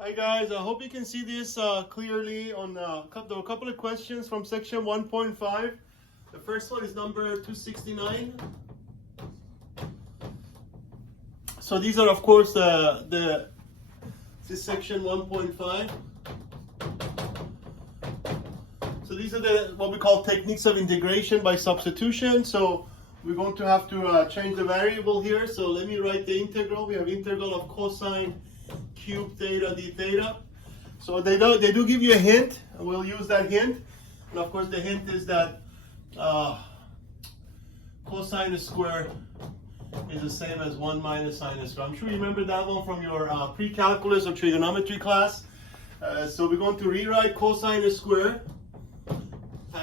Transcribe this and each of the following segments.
Hi guys, I hope you can see this clearly on a couple of questions from section 1.5. The first one is number 269. So these are of course this is section 1.5. So these are what we call techniques of integration by substitution. So we're going to have to change the variable here. So let me write the integral. We have integral of cosine cube theta d theta. So they do give you a hint, and we'll use that hint. And of course the hint is that cosine squared is the same as 1 minus sine squared. I'm sure you remember that one from your pre-calculus or trigonometry class. So we're going to rewrite cosine squared,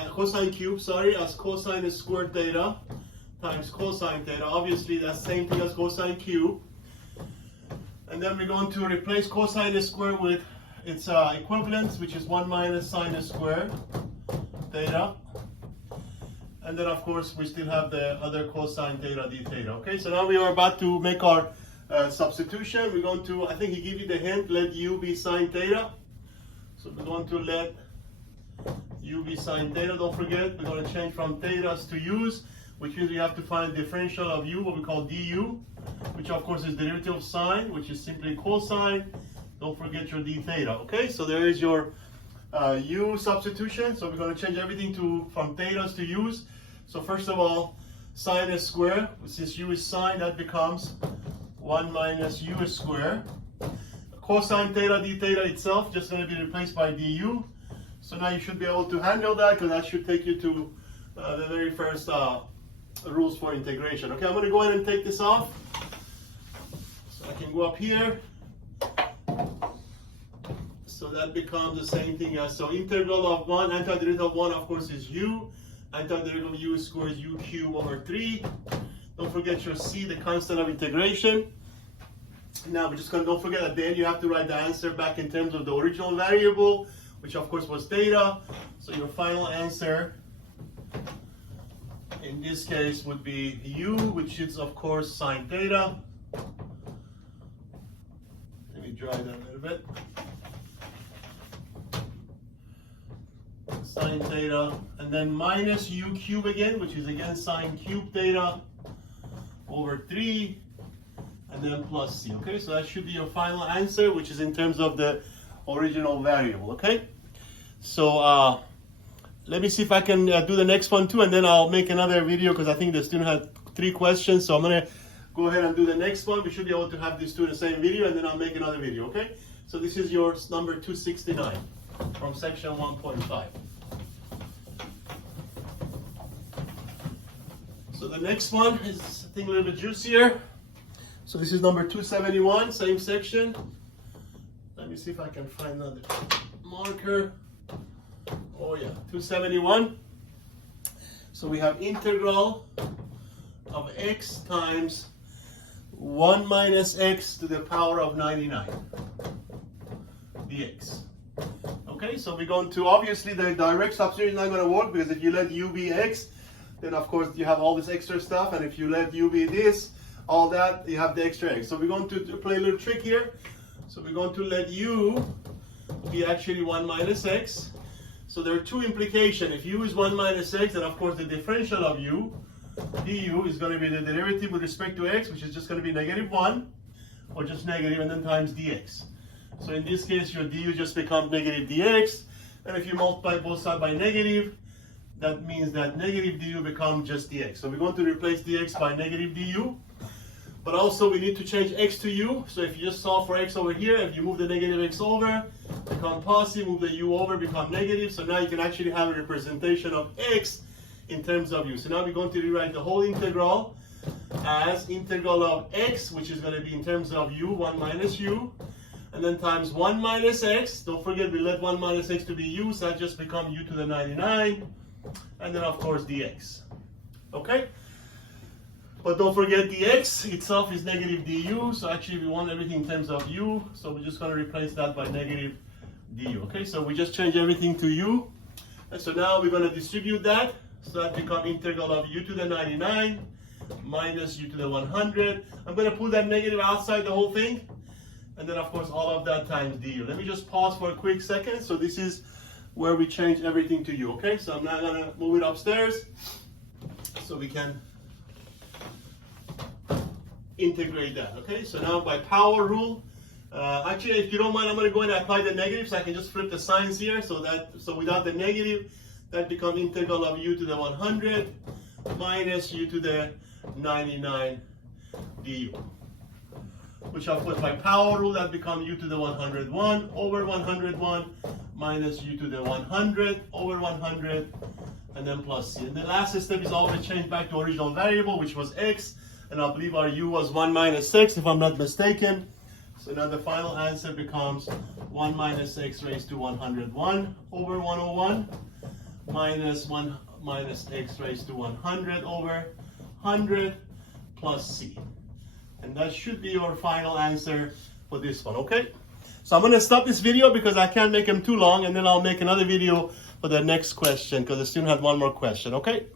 cosine cube, as cosine squared theta times cosine theta. Obviously that's the same thing as cosine cube. And then we're going to replace cosine squared with its equivalent, which is 1 minus sine squared theta. And then of course we still have the other cosine theta d theta. Okay, so now we are about to make our substitution. We're going to, I think he gave you the hint, let u be sine theta. So we're going to let u be sine theta. Don't forget, we're going to change from thetas to u's, which means we have to find differential of u, what we call du, which of course is derivative of sine, which is simply cosine. Don't forget your d theta. Okay, so there is your u substitution. So we're going to change everything from thetas to u's. So first of all, sine squared, since u is sine, that becomes 1 minus u squared. Cosine theta d theta itself just going to be replaced by du. So now you should be able to handle that, because that should take you to the very first rules for integration. Okay, I'm going to go ahead and take this off. So I can go up here. So that becomes the same thing as, so integral of 1, antiderivative of 1 of course is u. Antiderivative of u squared is u cubed over 3. Don't forget your c, the constant of integration. Now we're just going to, don't forget at the end you have to write the answer back in terms of the original variable, which of course was theta. So your final answer in this case would be u, which is of course sine theta. Let me dry that a little bit. Sine theta, and then minus u cube again, which is again sine cube theta over 3, and then plus c. Okay, so that should be your final answer, which is in terms of the original variable. Okay, so let me see if I can do the next one too, and then I'll make another video, because I think the student had 3 questions. So I'm going to go ahead and do the next one. We should be able to have these two in the same video, and then I'll make another video. Okay, so this is your number 269 from section 1.5. So the next one is, I think, a little bit juicier. So this is number 271, same section. Let me see if I can find another marker. Oh yeah, 271. So we have integral of x times 1 minus x to the power of 99 dx. Okay, so we're going to, obviously the direct substitution is not going to work, because if you let u be x, then of course you have all this extra stuff, and if you let u be this, all that, you have the extra x. So we're going to play a little trick here. So we're going to let u be actually 1 minus x. So there are 2 implications. If u is 1 minus x, then of course the differential of u, du, is going to be the derivative with respect to x, which is just going to be negative 1, or just negative, and then times dx. So in this case, your du just becomes negative dx, and if you multiply both sides by negative, that means that negative du becomes just dx. So we're going to replace dx by negative du, but also we need to change x to u. So if you just solve for x over here, if you move the negative x over, become positive, move the u over, become negative. So now you can actually have a representation of x in terms of u. So now we're going to rewrite the whole integral as integral of x, which is going to be in terms of u, 1 minus u, and then times 1 minus x. Don't forget we let 1 minus x to be u, so that just becomes u to the 99, and then of course dx. Okay? But don't forget dx itself is negative du, so actually we want everything in terms of u, so we're just going to replace that by negative du. Okay, so we just change everything to u, and so now we're going to distribute that, so that becomes integral of u to the 99 minus u to the 100. I'm going to pull that negative outside the whole thing, and then of course all of that times du. Let me just pause for a quick second. So this is where we change everything to u, okay? So I'm now gonna move it upstairs so we can integrate that, okay? So now by power rule, actually if you don't mind, I'm gonna go and apply the negative so I can just flip the signs here, so without the negative, that becomes integral of u to the 100 minus u to the 99 du. Which of course by power rule, that becomes u to the 101 over 101 minus u to the 100 over 100, and then plus c. And the last step is always change back to original variable, which was x, and I believe our u was 1 minus x if I'm not mistaken. So now the final answer becomes 1 minus x raised to 101 over 101 minus 1 minus x raised to 100 over 100 plus c. And that should be your final answer for this one, okay? So I'm gonna stop this video because I can't make them too long, and then I'll make another video for the next question because the student had one more question, okay?